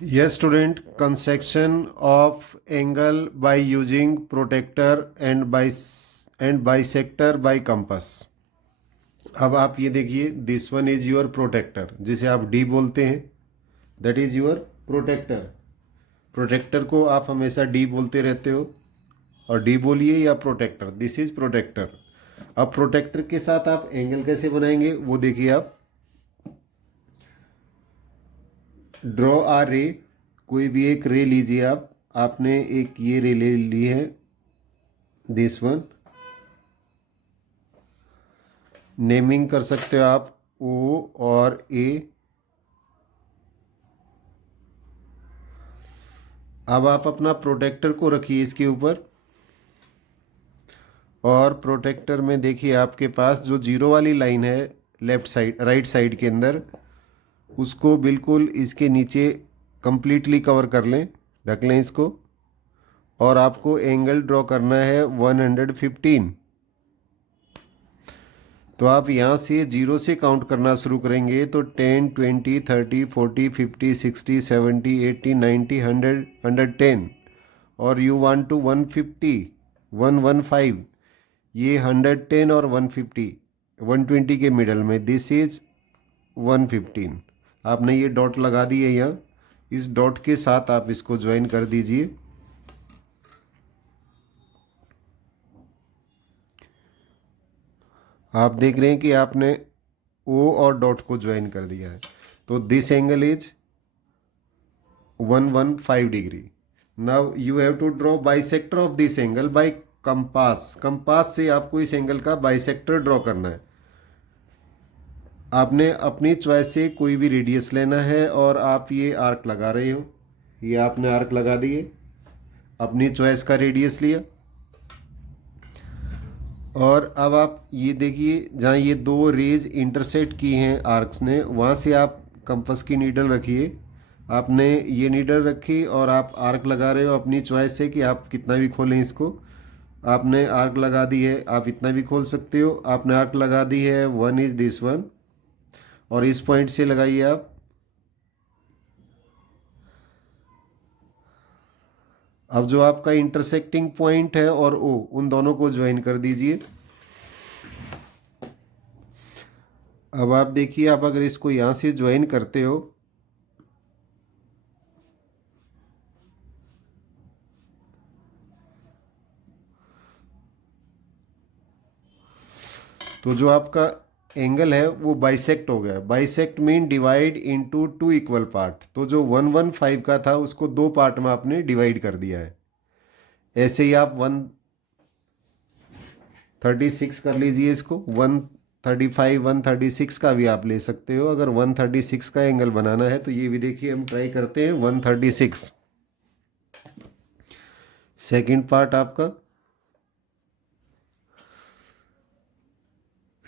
Yes, student, construction of angle by using protractor and bisector by compass. अब आप ये देखिए, this one is your protractor, जिसे आप डी बोलते हैं, that is your protractor. Protractor को आप हमेशा डी बोलते रहते हो, और डी बोलिए या प्रोटेक्टर, दिस इज प्रोटेक्टर। अब प्रोटेक्टर के साथ आप एंगल कैसे बनाएंगे वो देखिए। आप ड्रॉ आ रे, कोई भी एक रे लीजिए। आपने एक ये रे ले ली है, दिस वन। नेमिंग कर सकते हो आप ओ और ए। अब आप अपना प्रोटेक्टर को रखिए इसके ऊपर, और प्रोटेक्टर में देखिए आपके पास जो जीरो वाली लाइन है लेफ्ट साइड राइट साइड के अंदर, उसको बिल्कुल इसके नीचे कंप्लीटली कवर कर लें, ढक लें इसको। और आपको एंगल ड्रॉ करना है 115। तो आप यहाँ से जीरो से काउंट करना शुरू करेंगे तो 10, 20, 30, 40, 50, 60, 70, 80, 90, 100, 110। और यू वांट टू 150, 115। ये 110 और 150, 120 के मिडल में, दिस इज 115। आपने ये डॉट लगा दी है यहाँ, इस डॉट के साथ आप इसको ज्वाइन कर दीजिए। आप देख रहे हैं कि आपने ओ और डॉट को ज्वाइन कर दिया है। तो this angle is 115 degree. Now you have to draw bisector of this angle by compass. Compass से आपको इस एंगल का बाइसेक्टर ड्रॉ करना है। आपने अपनी चॉइस से कोई भी रेडियस लेना है, और आप ये आर्क लगा रहे हो, ये आपने आर्क लगा दिए, अपनी चॉइस का रेडियस लिया। और अब आप ये देखिए, जहाँ ये दो रेज इंटरसेक्ट की हैं आर्क्स ने, वहाँ से आप कंपास की नीडल रखिए। आपने ये नीडल रखी और आप आर्क लगा रहे हो अपनी चॉइस से कि आप कितना भी खोलें इसको। आपने आर्क लगा दी है, आप इतना भी खोल सकते हो। आपने आर्क लगा दी है, वन इज दिस वन, और इस पॉइंट से लगाइए आप। अब जो आपका इंटरसेक्टिंग पॉइंट है और ओ, उन दोनों को ज्वाइन कर दीजिए। अब आप देखिए, आप अगर इसको यहाँ से ज्वाइन करते हो तो जो आपका एंगल है वो बाइसेक्ट हो गया। Bisect mean divide into two equal part. तो जो 115 का था उसको दो पार्ट में आपने डिवाइड कर दिया है। ऐसे ही आप 136 कर लीजिए इसको। 135, 136 का भी आप ले सकते हो। अगर 136 का एंगल बनाना है तो ये भी देखिए, हम ट्राई करते हैं 136। सेकंड पार्ट आपका।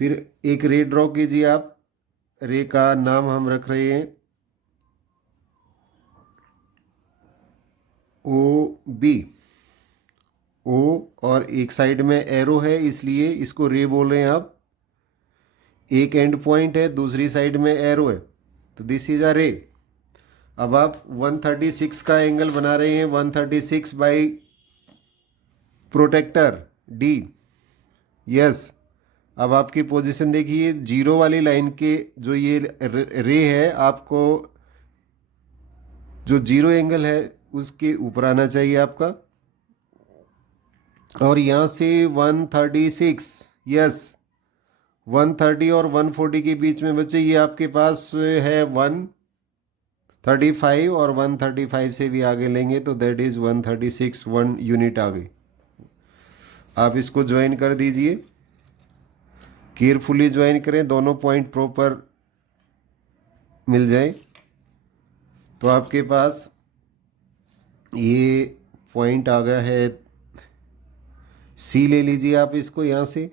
फिर एक रे ड्रॉ कीजिए आप। रे का नाम हम रख रहे हैं ओ बी। ओ और एक साइड में एरो है, इसलिए इसको रे बोल रहे हैं आप। एक एंड पॉइंट है, दूसरी साइड में एरो है, तो दिस इज अ रे। अब आप 136 का एंगल बना रहे हैं, 136 बाई प्रोटेक्टर डी। यस। अब आपकी पोजीशन देखिए, जीरो वाली लाइन के जो ये रे है, आपको जो जीरो एंगल है उसके ऊपर आना चाहिए आपका। और यहाँ से 136, यस, 130 और 140 के बीच में बच्चे, ये आपके पास है 135, और 135 से भी आगे लेंगे तो दैट इज़ 136, 1 यूनिट आ गई। आप इसको ज्वाइन कर दीजिए, केयरफुली ज्वाइन करें, दोनों पॉइंट प्रॉपर मिल जाए। तो आपके पास ये पॉइंट आ गया है, सी ले लीजिए आप इसको यहाँ से।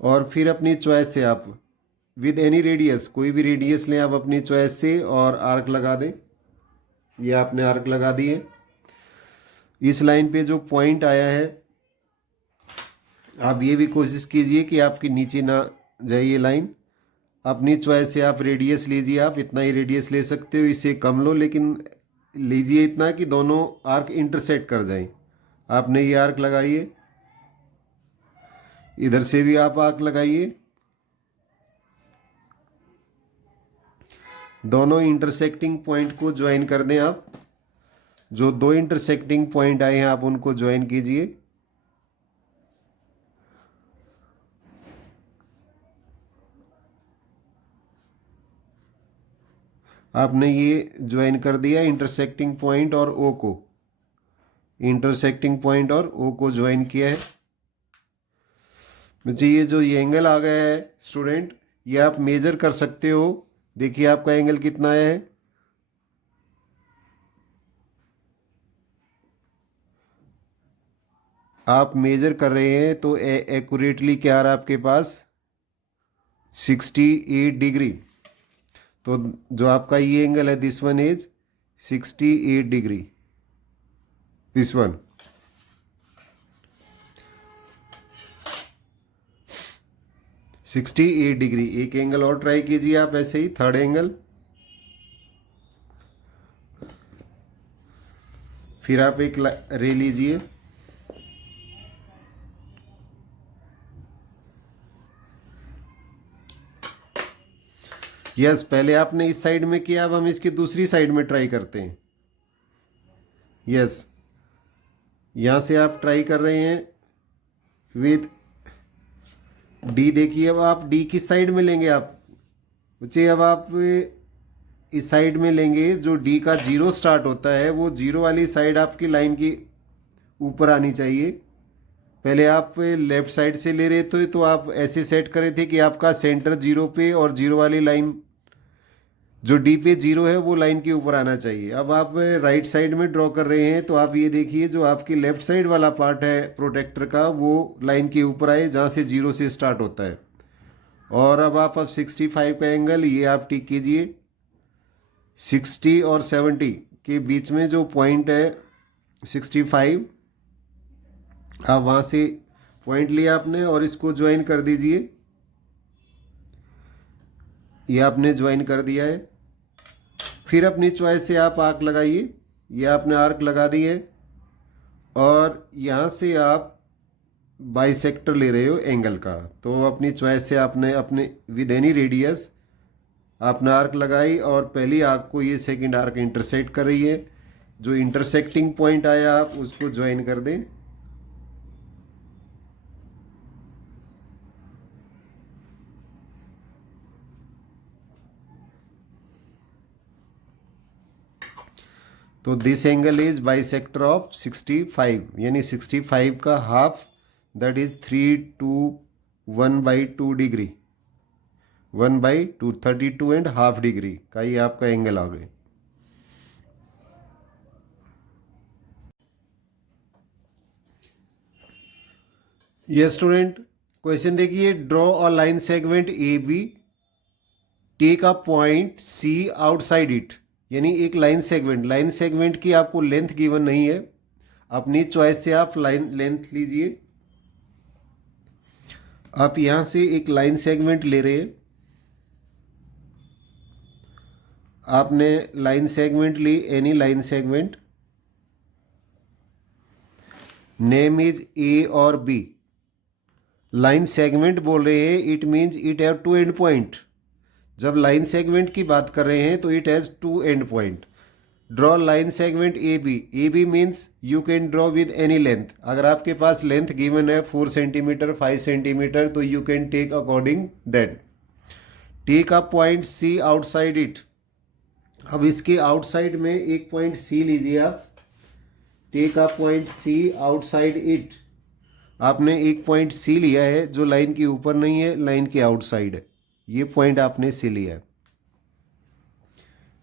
और फिर अपनी चॉइस से आप विद एनी रेडियस, कोई भी रेडियस लें आप अपनी चॉइस से, और आर्क लगा दें। ये आपने आर्क लगा दिए। इस लाइन पे जो पॉइंट आया है, आप ये भी कोशिश कीजिए कि आपकी नीचे ना जाए ये लाइन। अपनी चॉइस से आप रेडियस लीजिए, आप इतना ही रेडियस ले सकते हो, इससे कम लो, लेकिन लीजिए इतना कि दोनों आर्क इंटरसेक्ट कर जाएं। आपने ये आर्क लगाइए, इधर से भी आप आर्क लगाइए, दोनों इंटरसेक्टिंग पॉइंट को ज्वाइन कर दें। आप जो दो इंटरसेक्टिंग पॉइंट आए हैं आप उनको ज्वाइन कीजिए। आपने ये ज्वाइन कर दिया इंटरसेक्टिंग पॉइंट और ओ को, इंटरसेक्टिंग पॉइंट और ओ को ज्वाइन किया है। मुझे ये एंगल आ गया है स्टूडेंट, ये आप मेजर कर सकते हो। देखिए आपका एंगल कितना है, आप मेजर कर रहे हैं तो एक्यूरेटली क्या आ रहा है आपके पास, 68 डिग्री। तो जो आपका ये एंगल है this one is 68 degree, this one. Sixty 8 degree. एक एंगल और ट्राई कीजिए आप ऐसे ही, थर्ड एंगल। फिर आप एक रे लीजिए, यस पहले आपने इस साइड में किया, अब हम इसकी दूसरी साइड में ट्राई करते हैं। यस यहाँ से आप ट्राई कर रहे हैं विद डी। देखिए अब आप डी किस साइड में लेंगे आप बच्चे, अब आप इस साइड में लेंगे। जो डी का जीरो स्टार्ट होता है वो जीरो वाली साइड आपकी लाइन की ऊपर आनी चाहिए। पहले आप लेफ्ट साइड से ले रहे थे तो आप ऐसे सेट करे थे कि आपका सेंटर जीरो पे और जीरो वाली लाइन जो डी पे जीरो है वो लाइन के ऊपर आना चाहिए। अब आप राइट साइड में ड्रॉ कर रहे हैं तो आप ये देखिए जो आपकी लेफ्ट साइड वाला पार्ट है प्रोटेक्टर का वो लाइन के ऊपर आए जहाँ से जीरो से स्टार्ट होता है। और अब 65 का एंगल ये आप टिक कीजिए। 60 और 70 के बीच में जो पॉइंट है 65, आप वहाँ से पॉइंट लिया आपने और इसको ज्वाइन कर दीजिए। ये आपने ज्वाइन कर दिया है। फिर अपनी चॉइस से आप आर्क लगाइए, ये आपने आर्क लगा दिए और यहाँ से आप बाइसेक्टर ले रहे हो एंगल का। तो अपनी चॉइस से आपने अपने विद एनी रेडियस आपने आर्क लगाई और पहली आर्क को ये सेकंड आर्क इंटरसेक्ट कर रही है। जो इंटरसेक्टिंग पॉइंट आया आप उसको ज्वाइन कर दें। तो this angle is bisector of 65, यानी 65 का half that is 321/2 degree, 1/2 32.5 degree का ये आपका एंगल आ गया। ये स्टूडेंट क्वेश्चन देखिए, draw a line segment A B, take a point C outside it. यानी एक लाइन सेगमेंट की आपको लेंथ गिवन नहीं है, अपनी चॉइस से आप लाइन लेंथ लीजिए। आप यहां से एक लाइन सेगमेंट ले रहे हैं, आपने लाइन सेगमेंट ली, any line segment, name is A और बी। लाइन सेगमेंट बोल रहे हैं, it means it have two end point. जब लाइन सेगमेंट की बात कर रहे हैं तो it has two end point. Draw line segment A B means you can draw with any length. अगर आपके पास लेंथ गिवन है 4 सेंटीमीटर 5 सेंटीमीटर तो you can take according that. Take a point C outside it. अब इसके outside में एक point C लीजिए आप। Take a point C outside it. आपने एक पॉइंट सी लिया है जो लाइन के ऊपर नहीं है, लाइन के आउटसाइड है। ये पॉइंट आपने सी लिया है।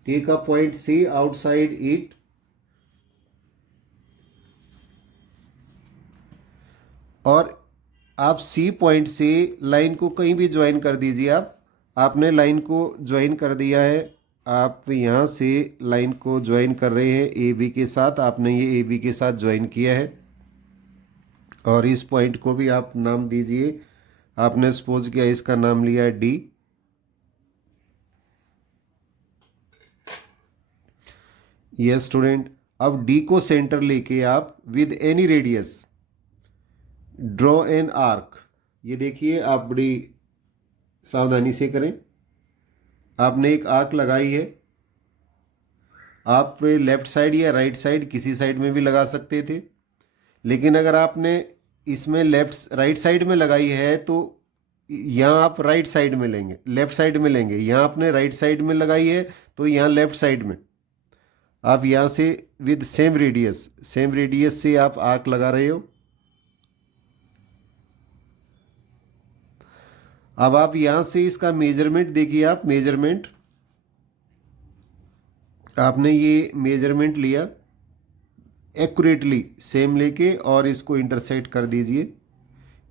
Take a point C outside it और आप सी पॉइंट से लाइन को कहीं भी ज्वाइन कर दीजिए। आपने लाइन को ज्वाइन कर दिया है, आप यहाँ से लाइन को ज्वाइन कर रहे हैं ए बी के साथ। आपने ये ए बी के साथ ज्वाइन किया है और इस पॉइंट को भी आप नाम दीजिए। आपने सपोज किया इसका नाम लिया है डी। Yes student. अब डी को सेंटर लेके आप with any radius draw an arc. ये देखिए, आप बड़ी सावधानी से करें। आपने एक आर्क लगाई है। आप लेफ्ट साइड या राइट साइड किसी साइड में भी लगा सकते थे, लेकिन अगर आपने इसमें लेफ्ट राइट साइड में लगाई है तो यहाँ आप राइट साइड में लेंगे, लेफ्ट साइड में लेंगे। यहाँ आपने राइट साइड में लगाई है तो यहाँ लेफ्ट साइड में आप यहाँ से विद सेम रेडियस से आप आर्क लगा रहे हो। अब आप यहाँ से इसका मेजरमेंट देखिए। आप मेजरमेंट, आपने ये मेजरमेंट लिया एक्यूरेटली सेम लेके और इसको इंटरसेक्ट कर दीजिए।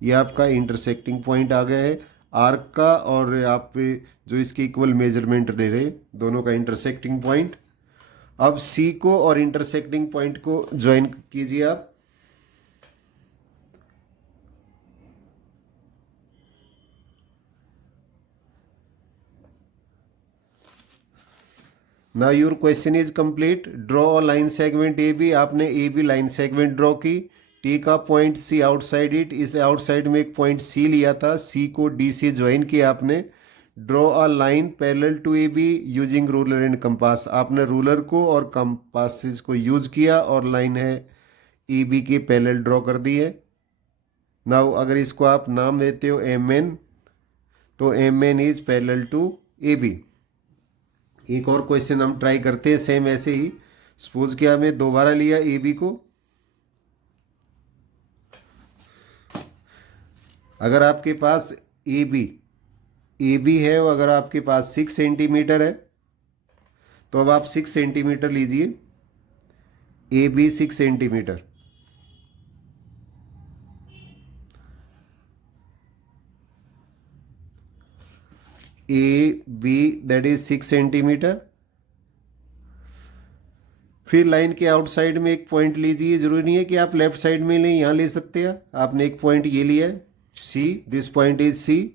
ये आपका इंटरसेक्टिंग पॉइंट आ गया है आर्क का, और आप जो इसके इक्वल मेजरमेंट ले रहे हैं दोनों का इंटरसेक्टिंग पॉइंट। अब सी को और इंटरसेक्टिंग पॉइंट को ज्वाइन कीजिए आप। ना your question is complete. Draw line segment A B. आपने A B line segment draw की। टी का पॉइंट सी आउटसाइड इट, इस आउटसाइड में एक पॉइंट सी लिया था, सी को डी से ज्वाइन किया आपने। Draw a line parallel to A B using ruler and compass. आपने रूलर को और कंपासेस को यूज किया और लाइन है ए बी के पैरेलल ड्रॉ कर दी है। नाउ अगर इसको आप नाम देते हो एम एन, तो M N is parallel to A B. एक और क्वेश्चन हम ट्राई करते हैं सेम ऐसे ही। सपोज कि हमें दोबारा लिया ए बी को। अगर आपके पास ए बी है और अगर आपके पास 6 सेंटीमीटर है तो अब आप 6 सेंटीमीटर लीजिए। A B 6 centimetre, A B that is 6 centimetre. फिर लाइन के आउटसाइड में एक पॉइंट लीजिए। जरूरी नहीं है कि आप लेफ्ट साइड में लें, यहाँ ले सकते हैं। आपने एक पॉइंट ये लिया है सी, दिस पॉइंट इज सी।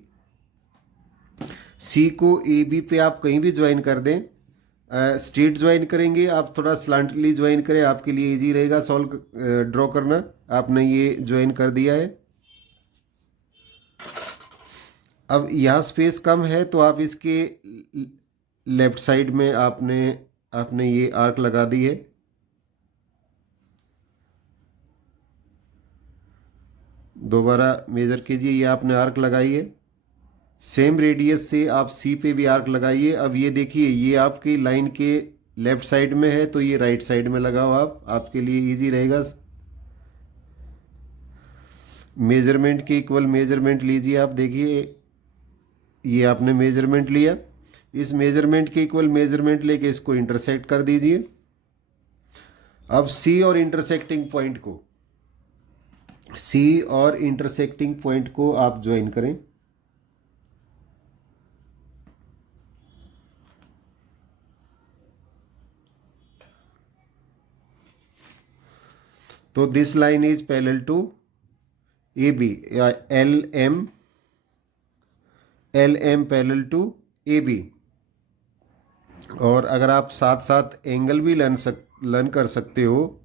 सी को ए बी पे आप कहीं भी ज्वाइन कर दें। स्ट्रेट ज्वाइन करेंगे आप, थोड़ा स्लांटली ज्वाइन करें, आपके लिए इजी रहेगा सॉल्व ड्रॉ करना। आपने ये ज्वाइन कर दिया है। अब यहाँ स्पेस कम है तो आप इसके लेफ्ट साइड में आपने ये आर्क लगा दी है। दोबारा मेजर कीजिए, ये आपने आर्क लगाई है। सेम रेडियस से आप सी पे भी आर्क लगाइए। अब ये देखिए, ये आपकी लाइन के लेफ्ट साइड में है तो ये राइट साइड में लगाओ आप, आपके लिए इजी रहेगा। मेजरमेंट के इक्वल मेजरमेंट लीजिए आप। देखिए ये आपने मेजरमेंट लिया, इस मेजरमेंट के इक्वल मेजरमेंट लेके इसको इंटरसेक्ट कर दीजिए। अब सी और इंटरसेक्टिंग पॉइंट को आप ज्वाइन करें। तो this line is parallel to A B, L M parallel to A B. और अगर आप साथ साथ एंगल भी लर्न कर सकते हो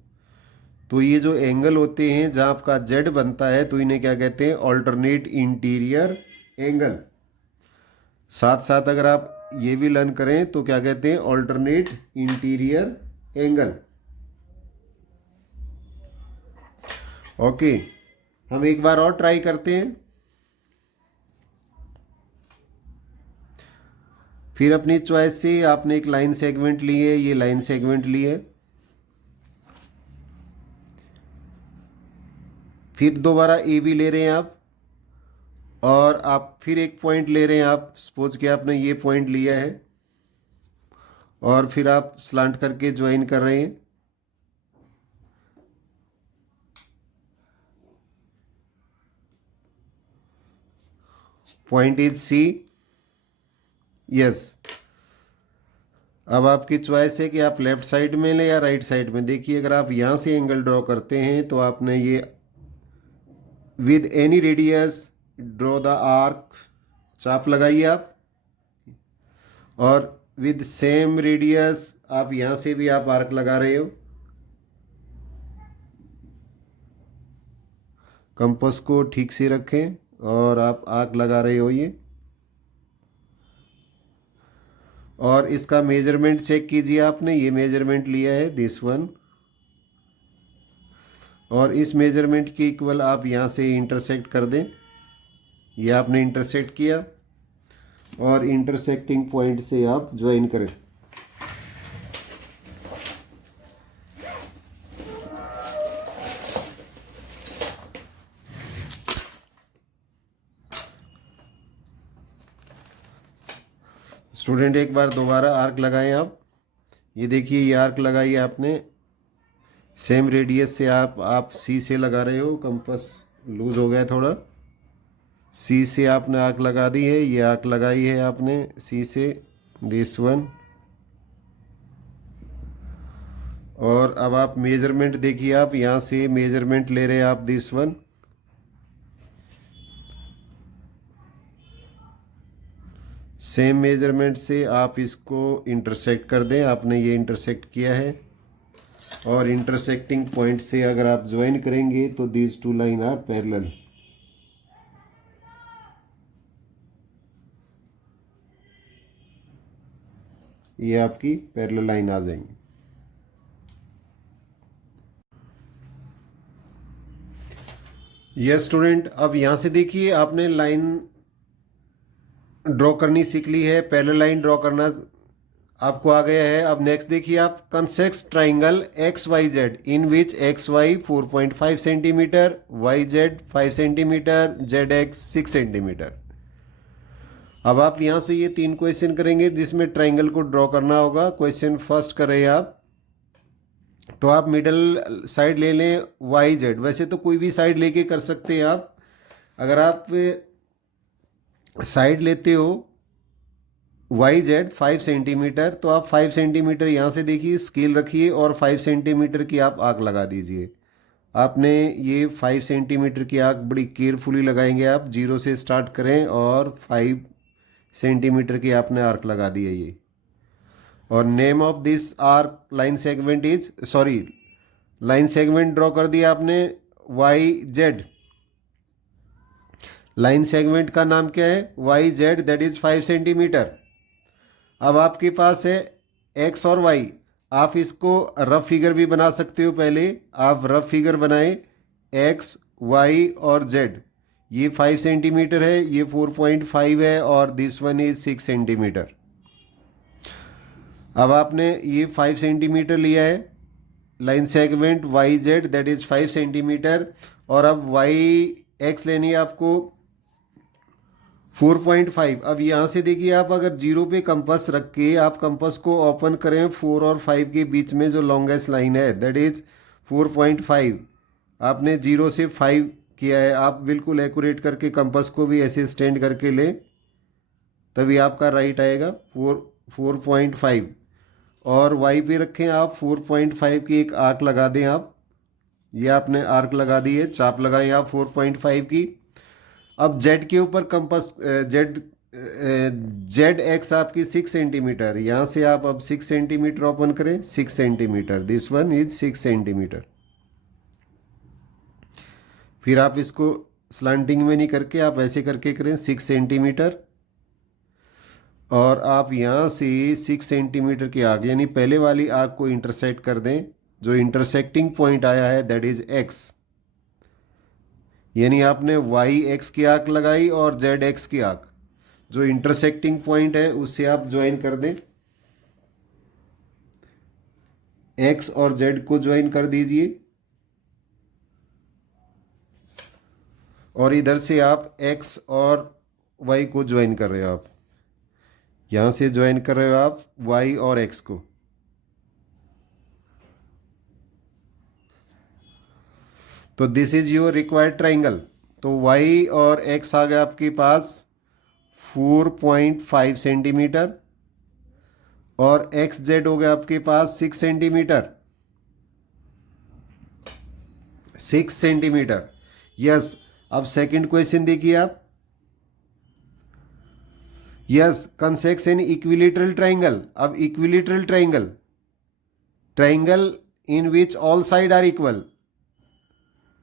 तो ये जो एंगल होते हैं जहाँ आपका जेड बनता है तो इन्हें क्या कहते हैं, ऑल्टरनेट इंटीरियर एंगल। साथ साथ अगर आप ये भी लर्न करें तो क्या कहते हैं, ऑल्टरनेट इंटीरियर एंगल। ओके, हम एक बार और ट्राई करते हैं। फिर अपनी चॉइस से आपने एक लाइन सेगमेंट ली है, ये लाइन सेगमेंट ली है। फिर दोबारा ए बी ले रहे हैं आप, और आप फिर एक पॉइंट ले रहे हैं आप। सपोज कि आपने ये पॉइंट लिया है और फिर आप स्लांट करके ज्वाइन कर रहे हैं। Point is C, yes. अब आपकी चॉइस है कि आप लेफ्ट साइड में लें या राइट साइड में। देखिए अगर आप यहाँ से एंगल ड्रॉ करते हैं तो आपने ये with any radius draw the arc, चाप लगाइए आप, और विद सेम रेडियस आप यहाँ से भी आप आर्क लगा रहे हो, कंपास को ठीक से रखें और आप आर्क लगा रहे हो ये। और इसका मेजरमेंट चेक कीजिए, आपने ये मेजरमेंट लिया है दिस वन, और इस मेजरमेंट के इक्वल आप यहाँ से इंटरसेक्ट कर दें। ये आपने इंटरसेक्ट किया और इंटरसेक्टिंग पॉइंट से आप ज्वाइन करें। स्टूडेंट एक बार दोबारा आर्क लगाएं आप। ये देखिए ये आर्क लगाई है आपने, सेम रेडियस से आप सी से लगा रहे हो, कंपास लूज हो गया थोड़ा। सी से आपने आर्क लगा दी है, ये आर्क लगाई है आपने सी से, दिस वन। और अब आप मेजरमेंट देखिए, आप यहाँ से मेजरमेंट ले रहे हैं आप दिस वन। सेम मेजरमेंट से आप इसको इंटरसेक्ट कर दें। आपने ये इंटरसेक्ट किया है और इंटरसेक्टिंग पॉइंट से अगर आप ज्वाइन करेंगे तो these two line are parallel. ये आपकी पैरेलल लाइन आ जाएंगी। यस स्टूडेंट, अब यहाँ से देखिए आपने लाइन ड्रॉ करनी सीख ली है, पैरेलल लाइन ड्रॉ करना आपको आ गया है। अब नेक्स्ट देखिए आप, construct triangle X Y Z in which X Y 4.5 centimetre, Y Z 5 centimetre, Z X 6 centimetre. अब आप यहाँ से ये 3 क्वेश्चन करेंगे जिसमें ट्राइंगल को ड्रॉ करना होगा। क्वेश्चन फर्स्ट कर रहे हैं आप, तो आप मिडल साइड ले लें वाई जेड। वैसे तो कोई भी साइड लेके कर सकते हैं आप। अगर आप साइड लेते हो वाई जेड 5 सेंटीमीटर, तो आप 5 सेंटीमीटर यहाँ से देखिए स्केल रखिए और 5 सेंटीमीटर की आप आर्क लगा दीजिए। आपने ये 5 सेंटीमीटर की आर्क बड़ी केयरफुली लगाएंगे आप, 0 से स्टार्ट करें और 5 सेंटीमीटर की आपने आर्क लगा दी है ये। और name of this arc line segment is, sorry line segment draw कर दिया आपने वाई जेड। लाइन सेगमेंट का नाम क्या है, Y Z, that is 5 centimetre. अब आपके पास है एक्स और वाई, आप इसको रफ फिगर भी बना सकते हो। पहले आप रफ फिगर बनाएं, एक्स वाई और जेड। ये 5 सेंटीमीटर है, ये 4.5 है और दिस वन इज 6 सेंटीमीटर। अब आपने ये 5 सेंटीमीटर लिया है line segment Y Z, that is 5 centimetre. और अब वाई एक्स लेनी है आपको 4.5। अब यहाँ से देखिए आप अगर 0 पे कंपास रख के आप कंपास को ओपन करें 4 और 5 के बीच में जो लॉन्गेस्ट लाइन है दैट इज 4.5। आपने 0 से 5 किया है। आप बिल्कुल एक्यूरेट करके कंपास को भी ऐसे स्टैंड करके लें, तभी आपका राइट आएगा 4.5। और वाई पे रखें आप 4.5 की एक आर्क लगा दें आप। ये आपने आर्क लगा दी है, चाप लगाएं आप 4.5 की। अब जेड के ऊपर कंपास जेड एक्स आपकी 6 सेंटीमीटर, यहाँ से आप अब 6 सेंटीमीटर ओपन करें, 6 centimetre, this one is 6 centimetre. फिर आप इसको स्लांटिंग में नहीं करके आप ऐसे करके करें 6 सेंटीमीटर। और आप यहाँ से 6 सेंटीमीटर की आर्क यानी पहले वाली आर्क को इंटरसेक्ट कर दें। जो इंटरसेक्टिंग पॉइंट आया है दैट इज एक्स, यानी आपने वाई एक्स की आर्क लगाई और जेड एक्स की आर्क। जो इंटरसेक्टिंग पॉइंट है उससे आप ज्वाइन कर दें, एक्स और जेड को ज्वाइन कर दीजिए। और इधर से आप एक्स और वाई को ज्वाइन कर रहे हो, आप यहाँ से ज्वाइन कर रहे हो आप वाई और एक्स को। तो this is your required triangle. तो वाई और एक्स आ गया आपके पास 4.5 सेंटीमीटर और एक्स जेड हो गया आपके पास 6 सेंटीमीटर, 6 सेंटीमीटर। यस, अब सेकंड क्वेश्चन देखिए आप। Yes, construct an equilateral triangle. अब equilateral triangle triangle in which all side are equal,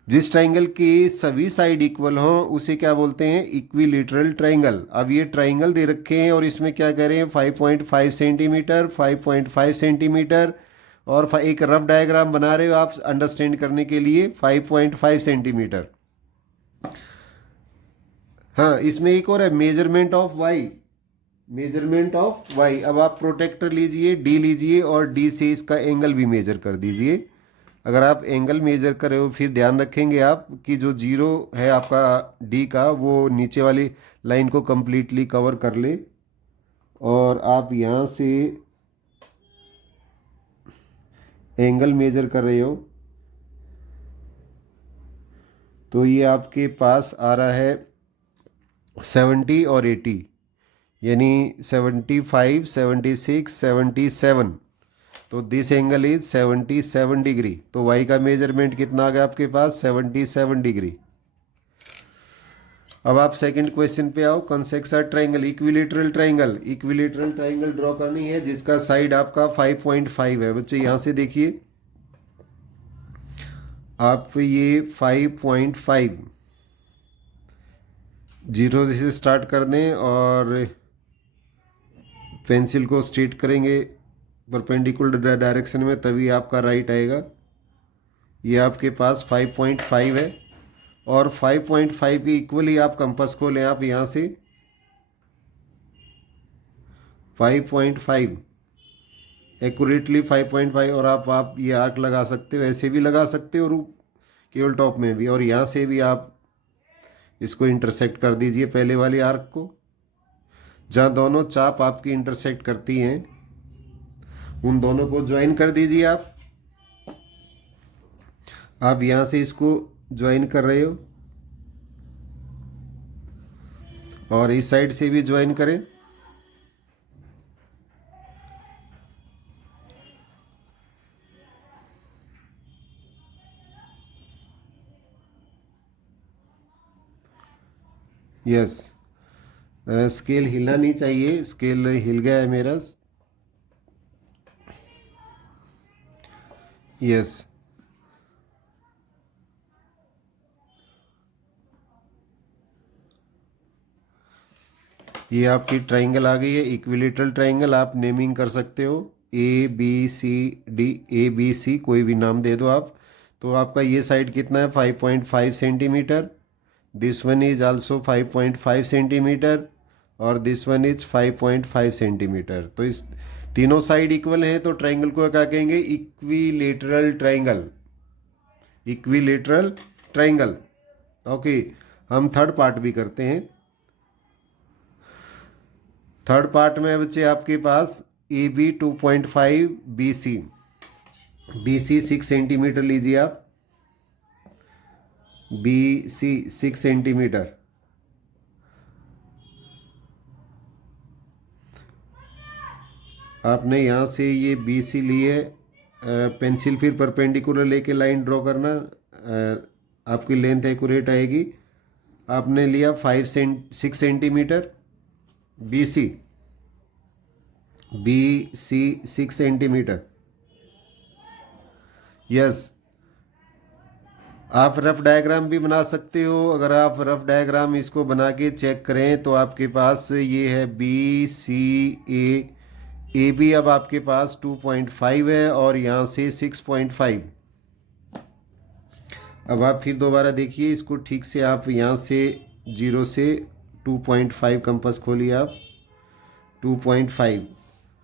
जिस ट्राइंगल की सभी साइड इक्वल हों उसे क्या बोलते हैं, इक्विलेटरल ट्राइंगल। अब ये ट्राइंगल दे रखे हैं और इसमें क्या कह रहे हैं, 5.5 सेंटीमीटर, 5.5 सेंटीमीटर, और एक रफ डायग्राम बना रहे हो आप अंडरस्टैंड करने के लिए, 5.5 सेंटीमीटर। हाँ, इसमें एक और है, measurement of Y, measurement of Y. अब आप प्रोटेक्टर लीजिए, डी लीजिए, और डी से इसका एंगल भी मेजर कर दीजिए। अगर आप एंगल मेजर कर रहे हो फिर ध्यान रखेंगे आप कि जो जीरो है आपका डी का, वो नीचे वाली लाइन को कंप्लीटली कवर कर ले। और आप यहाँ से एंगल मेजर कर रहे हो तो ये आपके पास आ रहा है 70 और 80, यानी 75, 76, 77। तो दिस एंगल इज 77 डिग्री। तो वाई का मेजरमेंट कितना आ गया आपके पास, 77 डिग्री। अब आप सेकंड क्वेश्चन पे आओ, construct a triangle, equilateral triangle. Equilateral triangle draw करनी है जिसका साइड आपका 5.5 है। बच्चे यहाँ से देखिए, आप ये 5.5 जीरो से स्टार्ट कर दें और पेंसिल को स्ट्रेट करेंगे परपेंडिकुलर डायरेक्शन में, तभी आपका राइट आएगा। ये आपके पास 5.5 है और 5.5 के इक्वली आप कंपास को लें, आप यहाँ से 5.5 एक्यूरेटली 5.5, और आप ये आर्क लगा सकते हो, ऐसे भी लगा सकते हो और केवल टॉप में भी, और यहाँ से भी आप इसको इंटरसेक्ट कर दीजिए पहले वाली आर्क को, जहाँ दोनों चाप आपकी इंटरसेक्ट करती हैं उन दोनों को ज्वाइन कर दीजिए। आप यहाँ से इसको ज्वाइन कर रहे हो और इस साइड से भी ज्वाइन करें। यस, स्केल हिलना नहीं चाहिए, स्केल हिल गया है मेरा। यस, ये आपकी ट्राइंगल आ गई है, इक्विलेटरल ट्राइंगल। आप नेमिंग कर सकते हो, A B C D, A B C कोई भी नाम दे दो आप। तो आपका ये साइड कितना है, 5.5 centimetre, this one is also 5.5 centimetre, और दिस वन इज 5.5 सेंटीमीटर। तो इस तीनों साइड इक्वल हैं तो ट्राइंगल को क्या कहेंगे, equilateral triangle, equilateral triangle. Okay, हम थर्ड पार्ट भी करते हैं। थर्ड पार्ट में बच्चे आपके पास A B 2.5, B C, B C 6 centimetre लीजिए आप, बी सी 6 सेंटीमीटर। आपने यहाँ से ये बी सी लिए, पेंसिल फिर परपेंडिकुलर लेके लाइन ड्रॉ करना, आपकी लेंथ एक्यूरेट आएगी। आपने लिया 6 centimetre, B C 6 centimetre. Yes, आप रफ डायग्राम भी बना सकते हो। अगर आप रफ डायग्राम इसको बना के चेक करें तो आपके पास ये है बी सी ए बी, अब आपके पास 2.5 है और यहाँ से 6.5। अब आप फिर दोबारा देखिए इसको ठीक से, आप यहाँ से 0 से 2.5 कंपास खोलिए आप, 2.5,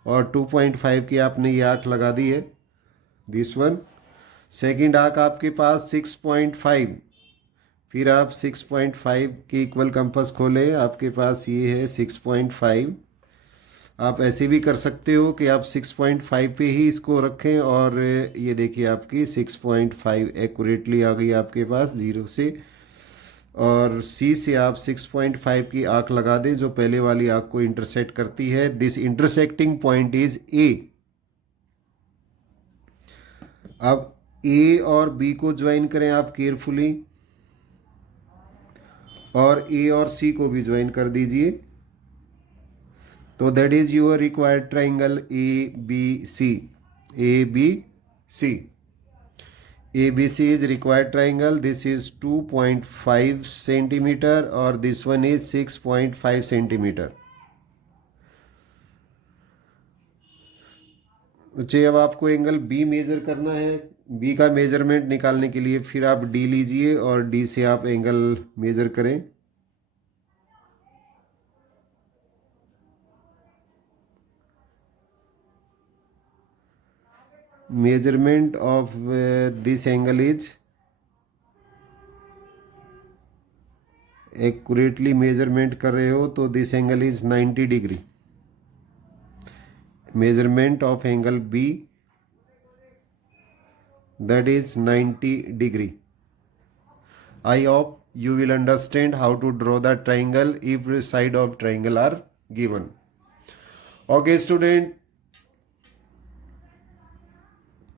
और 2.5 की आपने ये आर्क लगा दी है, दिस वन। सेकंड आर्क आपके पास 6.5, फिर आप 6.5 के इक्वल कंपास खोलें, आपके पास ये है 6.5। आप ऐसे भी कर सकते हो कि आप 6.5 पे ही इसको रखें, और ये देखिए आपकी 6.5 एक्यूरेटली आ गई आपके पास 0 से, और सी से आप 6.5 की आर्क लगा दें जो पहले वाली आर्क को इंटरसेक्ट करती है। This intersecting point is a. अब ए और बी को ज्वाइन करें आप केयरफुली, और ए और सी को भी ज्वाइन कर दीजिए। तो that is your required triangle A B C, A B C ABC is required triangle. This is 2.5 centimeter or this one is 6.5 centimeter. बच्चे अब आपको एंगल बी मेजर करना है. बी का मेजरमेंट निकालने के लिए फिर आप डी लीजिए और डी से आप एंगल मेजर करें. Measurement of this angle is accurately measurement कर रहे हो तो this angle is 90 degree. measurement of angle B, that is 90 degree. I hope you will understand how to draw the triangle if side of triangle are given. Okay student,